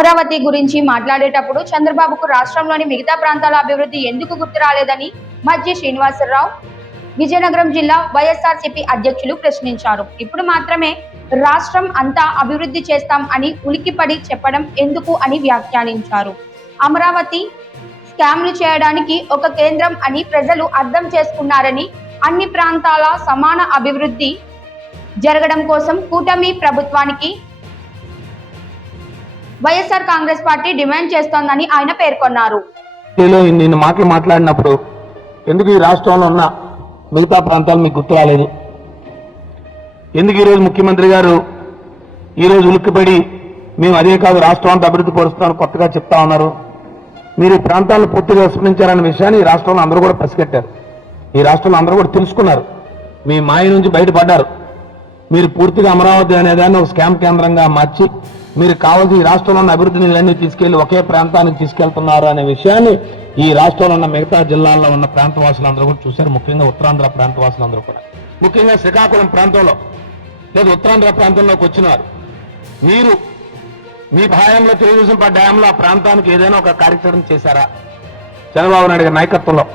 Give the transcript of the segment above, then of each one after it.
అమరావతి గురించి మాట్లాడేటప్పుడు చంద్రబాబుకు రాష్ట్రంలోని మిగతా ప్రాంతాల అభివృద్ధి ఎందుకు గుర్తు రాలేదని మజ్జి శ్రీనివాసరావు విజయనగరం జిల్లా వైఎస్ఆర్సీపీ అధ్యక్షులు ప్రశ్నించారు. ఇప్పుడు మాత్రమే రాష్ట్రం అంతా అభివృద్ధి చేస్తాం అని ఉలిక్కిపడి చెప్పడం ఎందుకు అని వ్యాఖ్యానించారు. అమరావతి స్కామ్లు చేయడానికి ఒక కేంద్రం అని ప్రజలు అర్థం చేసుకున్నారని, అన్ని ప్రాంతాల సమాన అభివృద్ధి జరగడం కోసం కూటమి ప్రభుత్వానికి వైఎస్ఆర్ కాంగ్రెస్ పార్టీ డిమాండ్ చేస్తోందని ఆయన పేర్కొన్నారు. నేను మాట్లాడినప్పుడు ఎందుకు ఈ రాష్ట్రంలో ఉన్న మిగతా ప్రాంతాలు మీకు గుర్తు రాలేదు? ఎందుకు ఈరోజు ముఖ్యమంత్రి గారు ఈరోజు ఉలిక్కిపడి మేము అదే కాదు రాష్ట్రం అంతా అభివృద్ధి పరుస్తామని కొత్తగా చెప్తా ఉన్నారు? మీరు ఈ ప్రాంతాలను పూర్తిగా విస్మరించారనే విషయాన్ని ఈ రాష్ట్రంలో అందరూ కూడా పసిగట్టారు. ఈ రాష్ట్రంలో అందరూ కూడా తెలుసుకున్నారు. మీ మాయ నుంచి బయటపడ్డారు. మీరు పూర్తిగా అమరావతి అనేదాన్ని ఒక స్కామ్ కేంద్రంగా మార్చి మీరు కావాల్సి ఈ రాష్ట్రంలో ఉన్న అభివృద్ధి నిధులన్నీ తీసుకెళ్లి ఒకే ప్రాంతానికి తీసుకెళ్తున్నారు అనే విషయాన్ని ఈ రాష్ట్రంలో ఉన్న మిగతా జిల్లాల్లో ఉన్న ప్రాంతవాసులందరూ కూడా చూశారు. ముఖ్యంగా ఉత్తరాంధ్ర ప్రాంతవాసులందరూ కూడా, ముఖ్యంగా శ్రీకాకుళం ప్రాంతంలో లేదా ఉత్తరాంధ్ర ప్రాంతంలోకి వచ్చినారు. మీరు మీ భాయంలో తెలుగుదేశం డ్యాంలో ఆ ప్రాంతానికి ఏదైనా ఒక కార్యక్రమం చేశారా? చంద్రబాబు నాయుడు గారి నాయకత్వంలో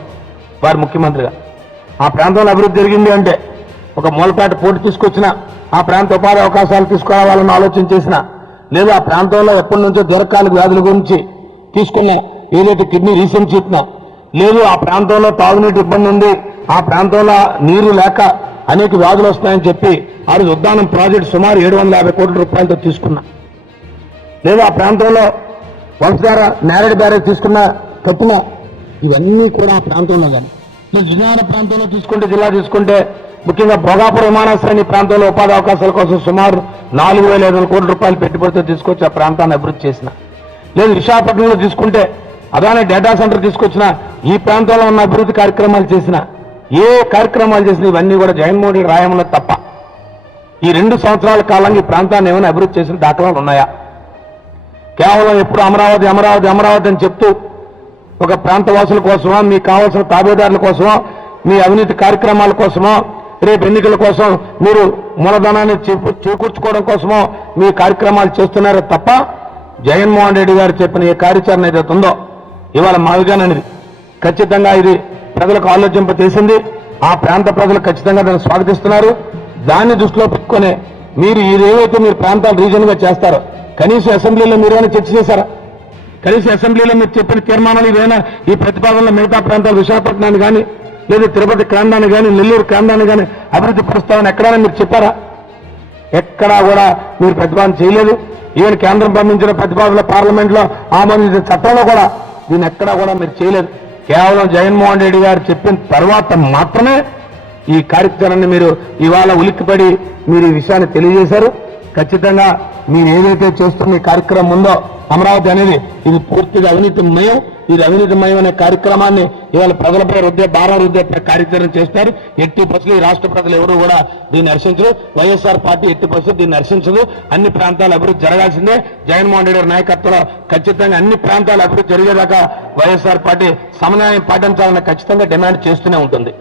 వారు ముఖ్యమంత్రిగా ఆ ప్రాంతంలో అభివృద్ధి జరిగింది అంటే ఒక మూలపేట పోటీ తీసుకొచ్చినా, ఆ ప్రాంత ఉపాధి అవకాశాలు తీసుకురావాలని ఆలోచన చేసినా, లేదా ఆ ప్రాంతంలో ఎప్పటి నుంచో దీర్ఘకాలిక వ్యాధుల గురించి తీసుకున్న ఏదైతే కిడ్నీ రీసెంట్ చేసినా, లేదు ఆ ప్రాంతంలో తాగునీటి ఇబ్బంది ఉంది, ఆ ప్రాంతంలో నీరు లేక అనేక వ్యాధులు వస్తున్నాయని చెప్పి ఆ రోజు ఉద్దానం ప్రాజెక్టు సుమారు 750 కోట్ల రూపాయలతో తీసుకున్నా, లేదా ఆ ప్రాంతంలో వంశధార నేరేడు బ్యారేజ్ కట్టిన ఇవన్నీ కూడా ఆ ప్రాంతంలో కానీ, విజయనగర ప్రాంతంలో తీసుకుంటే జిల్లా తీసుకుంటే ముఖ్యంగా భోగాపురం విమానాశ్రయం ఈ ప్రాంతంలో ఉపాధి అవకాశాల కోసం సుమారు 4,500 కోట్ల రూపాయలు పెట్టుబడితో తీసుకొచ్చి ఆ ప్రాంతాన్ని అభివృద్ధి చేసిన, లేదు విశాఖపట్నంలో తీసుకుంటే అదానే డేటా సెంటర్ తీసుకొచ్చిన, ఈ ప్రాంతంలో ఉన్న అభివృద్ధి కార్యక్రమాలు చేసిన, ఏ కార్యక్రమాలు చేసినా ఇవన్నీ కూడా జగన్మోహన్ రెడ్డి రాయంలో తప్ప ఈ 2 సంవత్సరాల కాలంగా ఈ ప్రాంతాన్ని ఏమైనా అభివృద్ధి చేసిన దాఖలాలు ఉన్నాయా? కేవలం ఎప్పుడు అమరావతి అమరావతి అమరావతి అని చెప్తూ ఒక ప్రాంతవాసుల కోసమో, మీకు కావాల్సిన తాబేదారుల కోసమో, మీ అవినీతి కార్యక్రమాల కోసమో, రేపు ఎన్నికల కోసం మీరు మూలధనాన్ని చేకూర్చుకోవడం కోసమో మీ కార్యక్రమాలు చేస్తున్నారే తప్ప జగన్మోహన్ రెడ్డి గారు చెప్పిన ఏ కార్యాచరణ ఏదైతే ఉందో ఇవాళ మావిగాననేది ఖచ్చితంగా ఇది ప్రజలకు ఆలోచింపచేసింది. ఆ ప్రాంత ప్రజలు ఖచ్చితంగా దాన్ని స్వాగతిస్తున్నారు. దాన్ని దృష్టిలో పెట్టుకునే మీరు ఇదేవైతే మీరు ప్రాంతాలు రీజన్గా చేస్తారో కనీసం అసెంబ్లీలో మీరేమైనా చర్చ చేశారా? కనీసం అసెంబ్లీలో మీరు చెప్పిన తీర్మానాలు ఇవేనా ఈ ప్రతిపాదనలో మిగతా ప్రాంతాలు విశాఖపట్నాన్ని కానీ, లేదా తిరుపతి కేంద్రాన్ని కానీ, నెల్లూరు కేంద్రాన్ని కానీ అభివృద్ధి పరుస్తామని ఎక్కడైనా మీరు చెప్పారా? ఎక్కడా కూడా మీరు ప్రతిపాదన చేయలేదు. ఈవెన్ కేంద్రం పంపించిన ప్రతిపాదనలో పార్లమెంట్లో ఆమోదించిన చట్టంలో కూడా దీన్ని ఎక్కడా కూడా మీరు చేయలేదు. కేవలం జగన్మోహన్ రెడ్డి గారు చెప్పిన తర్వాత మాత్రమే ఈ కార్యక్రమాన్ని మీరు ఇవాళ ఉలిక్కిపడి మీరు ఈ విషయాన్ని తెలియజేశారు. ఖచ్చితంగా మీరు ఏదైతే చేస్తున్న ఈ కార్యక్రమం ఉందో అమరావతి అనేది ఇది పూర్తిగా అవినీతిమయం. ఇది అవినీతిమయం అనే కార్యక్రమాన్ని ఇవాళ ప్రజలపై భారం రుద్దే కార్యక్రమం చేస్తారు. ఎట్టి పరిస్థితులు ఈ రాష్ట్ర ప్రజలు ఎవరు కూడా దీన్ని హర్షించరు. వైఎస్ఆర్ పార్టీ ఎట్టి పరిస్థితులు దీన్ని హర్షించదు. అన్ని ప్రాంతాలు అభివృద్ధి జరగాల్సిందే. జగన్మోహన్ రెడ్డి గారి నాయకత్వంలో ఖచ్చితంగా అన్ని ప్రాంతాలు అభివృద్ధి జరిగేదాకా వైఎస్ఆర్ పార్టీ సమన్వయం పాటించాలని ఖచ్చితంగా డిమాండ్ చేస్తూనే ఉంటుంది.